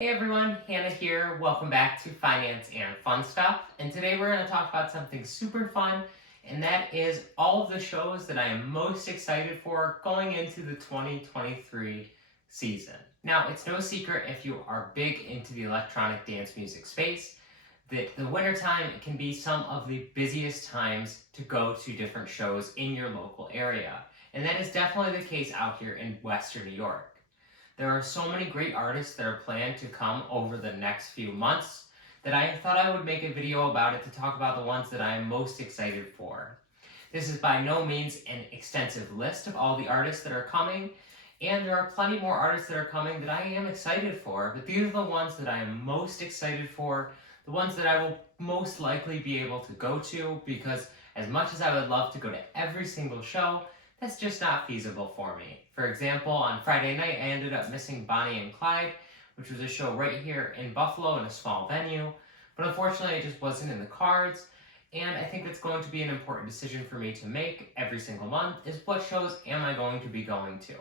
Hey everyone, Hannah here. Welcome back to Finance and Fun Stuff. And today we're going to talk about something super fun, and that is all of the shows that I am most excited for going into the 2023 season. Now, it's no secret if you are big into the electronic dance music space that the wintertime can be some of the busiest times to go to different shows in your local area. And that is definitely the case out here in Western New York. There are so many great artists that are planned to come over the next few months that I thought I would make a video about it to talk about the ones that I am most excited for. This is by no means an extensive list of all the artists that are coming, and there are plenty more artists that are coming that I am excited for, but these are the ones that I am most excited for, the ones that I will most likely be able to go to, because as much as I would love to go to every single show, that's just not feasible for me. For example, on Friday night, I ended up missing Bonnie and Clyde, which was a show right here in Buffalo in a small venue, but unfortunately it just wasn't in the cards, and I think that's going to be an important decision for me to make every single month, is what shows am I going to be going to?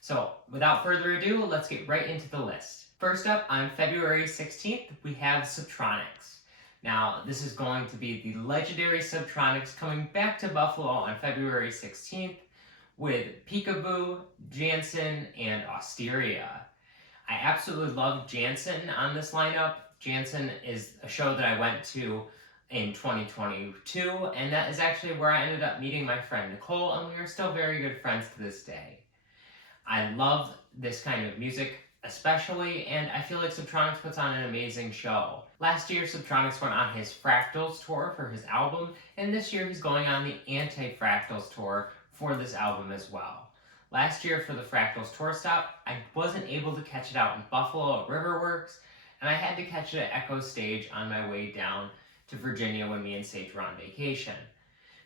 So, without further ado, let's get right into the list. First up, on February 16th, we have Subtronics. Now, this is going to be the legendary Subtronics coming back to Buffalo on February 16th, with Peekaboo, Jansen, and Osteria. I absolutely love Jansen on this lineup. Jansen is a show that I went to in 2022, and that is actually where I ended up meeting my friend Nicole, and we are still very good friends to this day. I love this kind of music especially, and I feel like Subtronics puts on an amazing show. Last year, Subtronics went on his Fractals tour for his album, and this year he's going on the Anti-Fractals tour for this album as well. Last year for the Fractals tour stop, I wasn't able to catch it out in Buffalo at Riverworks, and I had to catch it at Echo Stage on my way down to Virginia when me and Sage were on vacation.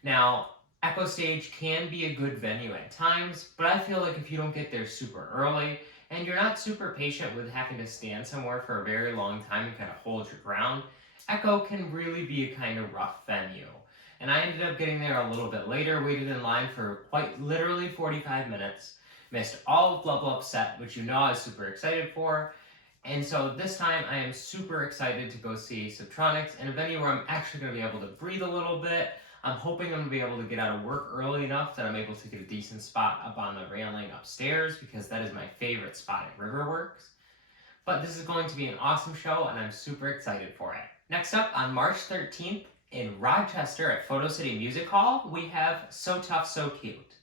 Now, Echo Stage can be a good venue at times, but I feel like if you don't get there super early, and you're not super patient with having to stand somewhere for a very long time and kind of hold your ground, Echo can really be a kind of rough venue. And I ended up getting there a little bit later, waited in line for quite literally 45 minutes, missed all of Level Up Set, which you know I was super excited for, and so this time I am super excited to go see Subtronics in a venue where I'm actually going to be able to breathe a little bit. I'm hoping I'm going to be able to get out of work early enough that I'm able to get a decent spot up on the railing upstairs, because that is my favorite spot at Riverworks. But this is going to be an awesome show, and I'm super excited for it. Next up, on March 13th, in Rochester at Photo City Music Hall, we have So Tuff So Cute.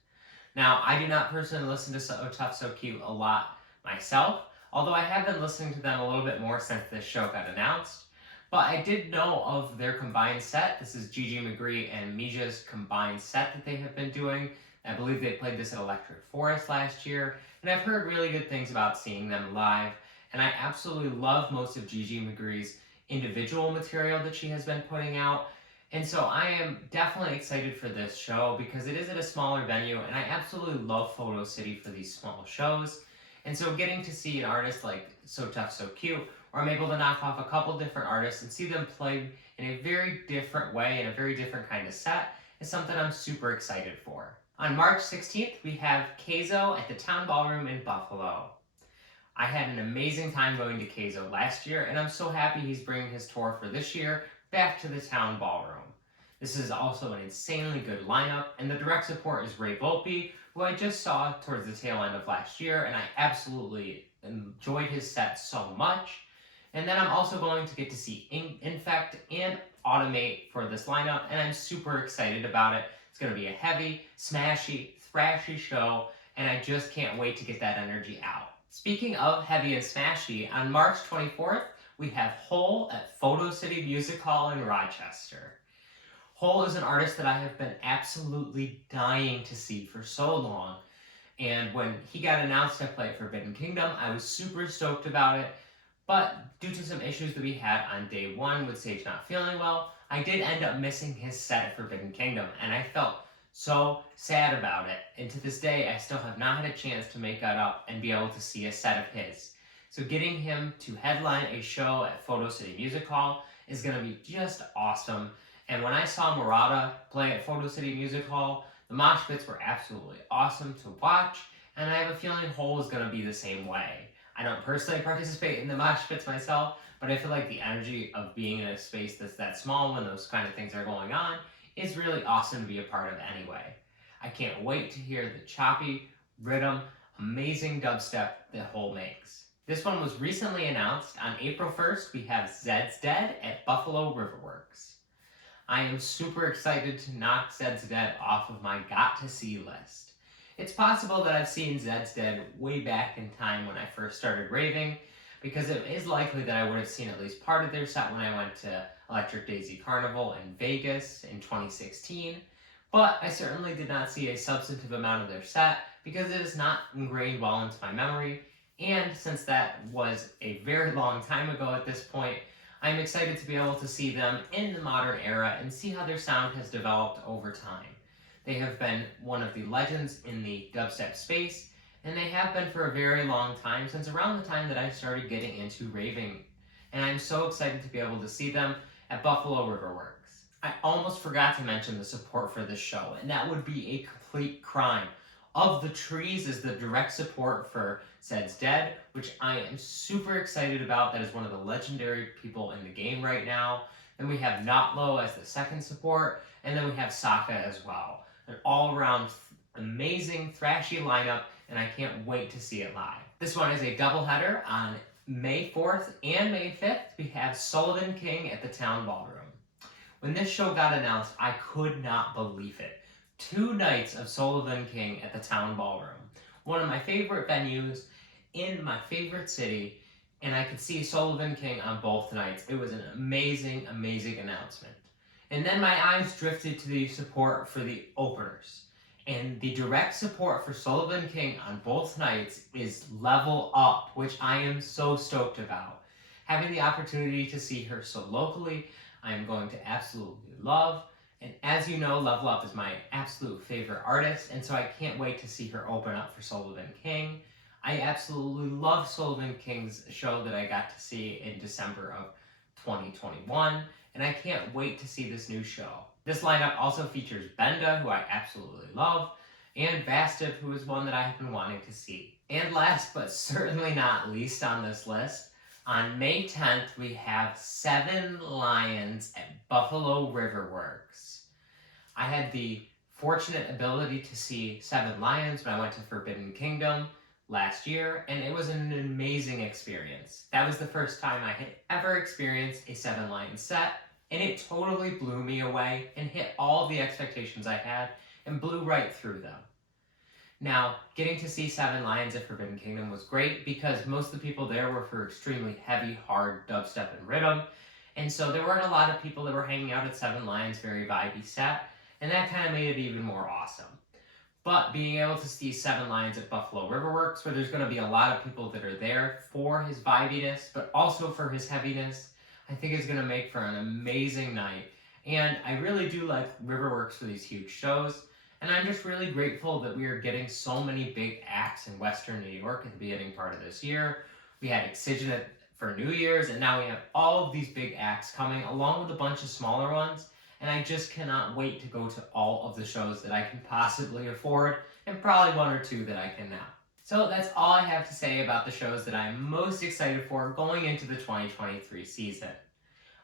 Now, I do not personally listen to So Tuff So Cute a lot myself, although I have been listening to them a little bit more since this show got announced. But I did know of their combined set. This is Gigi McGree and Mija's combined set that they have been doing. I believe they played this at Electric Forest last year, and I've heard really good things about seeing them live, and I absolutely love most of Gigi McGree's individual material that she has been putting out. And so I am definitely excited for this show because it is at a smaller venue, and I absolutely love Photo City for these small shows. And so getting to see an artist like So Tuff So Cute, where I'm able to knock off a couple different artists and see them play in a very different way, in a very different kind of set, is something I'm super excited for. On March 16th, we have Keizo at the Town Ballroom in Buffalo. I had an amazing time going to Keizo last year, and I'm so happy he's bringing his tour for this year back to the Town Ballroom. This is also an insanely good lineup, and the direct support is Ray Volpe, who I just saw towards the tail end of last year, and I absolutely enjoyed his set so much. And then I'm also going to get to see Infect and Automate for this lineup, and I'm super excited about it. It's going to be a heavy, smashy, thrashy show, and I just can't wait to get that energy out. Speaking of heavy and smashy, on March 24th, we have Hole at Photo City Music Hall in Rochester. Hole is an artist that I have been absolutely dying to see for so long, and when he got announced to play at Forbidden Kingdom, I was super stoked about it, but due to some issues that we had on day one with Sage not feeling well, I did end up missing his set at Forbidden Kingdom, and I felt so sad about it, and to this day I still have not had a chance to make that up and be able to see a set of his. So getting him to headline a show at Photo City Music Hall is going to be just awesome. And when I saw Murata play at Photo City Music Hall, the mosh pits were absolutely awesome to watch, and I have a feeling Hole is going to be the same way. I don't personally participate in the mosh pits myself, but I feel like the energy of being in a space that's that small when those kind of things are going on is really awesome to be a part of anyway. I can't wait to hear the choppy, rhythm, amazing dubstep the whole makes. This one was recently announced. On April 1st, we have Zeds Dead at Buffalo Riverworks. I am super excited to knock Zeds Dead off of my got to see list. It's possible that I've seen Zeds Dead way back in time when I first started raving, because it is likely that I would have seen at least part of their set when I went to Electric Daisy Carnival in Vegas in 2016, but I certainly did not see a substantive amount of their set because it is not ingrained well into my memory, and since that was a very long time ago at this point, I'm excited to be able to see them in the modern era and see how their sound has developed over time. They have been one of the legends in the dubstep space, and they have been for a very long time, since around the time that I started getting into raving. And I'm so excited to be able to see them at Buffalo Riverworks. I almost forgot to mention the support for this show, and that would be a complete crime. Of the Trees is the direct support for Zeds Dead, which I am super excited about. That is one of the legendary people in the game right now. Then we have Notlo as the second support, and then we have Saka as well. An all-around amazing thrashy lineup, and I can't wait to see it live. This one is a doubleheader on May 4th and May 5th. We have Sullivan King at the Town Ballroom. When this show got announced, I could not believe it. 2 nights of Sullivan King at the Town Ballroom. One of my favorite venues in my favorite city, and I could see Sullivan King on both nights. It was an amazing, amazing announcement. And then my eyes drifted to the support for the openers. And the direct support for Sullivan King on both nights is Level Up, which I am so stoked about. Having the opportunity to see her so locally, I am going to absolutely love. And as you know, Level Up is my absolute favorite artist, and so I can't wait to see her open up for Sullivan King. I absolutely love Sullivan King's show that I got to see in December of 2021, and I can't wait to see this new show. This lineup also features Benda, who I absolutely love, and Vastiv, who is one that I have been wanting to see. And last but certainly not least on this list, on May 10th, we have 7 Lions at Buffalo Riverworks. I had the fortunate ability to see 7 Lions when I went to Forbidden Kingdom last year, and it was an amazing experience. That was the first time I had ever experienced a 7 Lion set, and it totally blew me away and hit all the expectations I had and blew right through them. Now, getting to see 7 Lions at Forbidden Kingdom was great because most of the people there were for extremely heavy, hard dubstep and rhythm, and so there weren't a lot of people that were hanging out at 7 Lions' very vibey set, and that kind of made it even more awesome. But being able to see 7 Lions at Buffalo Riverworks, where there's going to be a lot of people that are there for his vibiness, but also for his heaviness, I think is going to make for an amazing night. And I really do like Riverworks for these huge shows, and I'm just really grateful that we are getting so many big acts in Western New York at the beginning part of this year. We had Excision for New Year's, and now we have all of these big acts coming, along with a bunch of smaller ones. And I just cannot wait to go to all of the shows that I can possibly afford, and probably 1 or 2 that I can now. So that's all I have to say about the shows that I'm most excited for going into the 2023 season.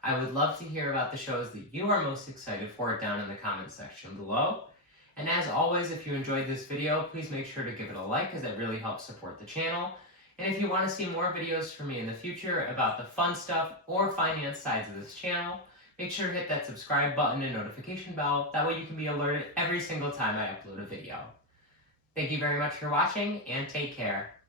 I would love to hear about the shows that you are most excited for down in the comments section below. And as always, if you enjoyed this video, please make sure to give it a like, as that really helps support the channel. And if you want to see more videos from me in the future about the fun stuff or finance sides of this channel, make sure to hit that subscribe button and notification bell. That way you can be alerted every single time I upload a video. Thank you very much for watching, and take care.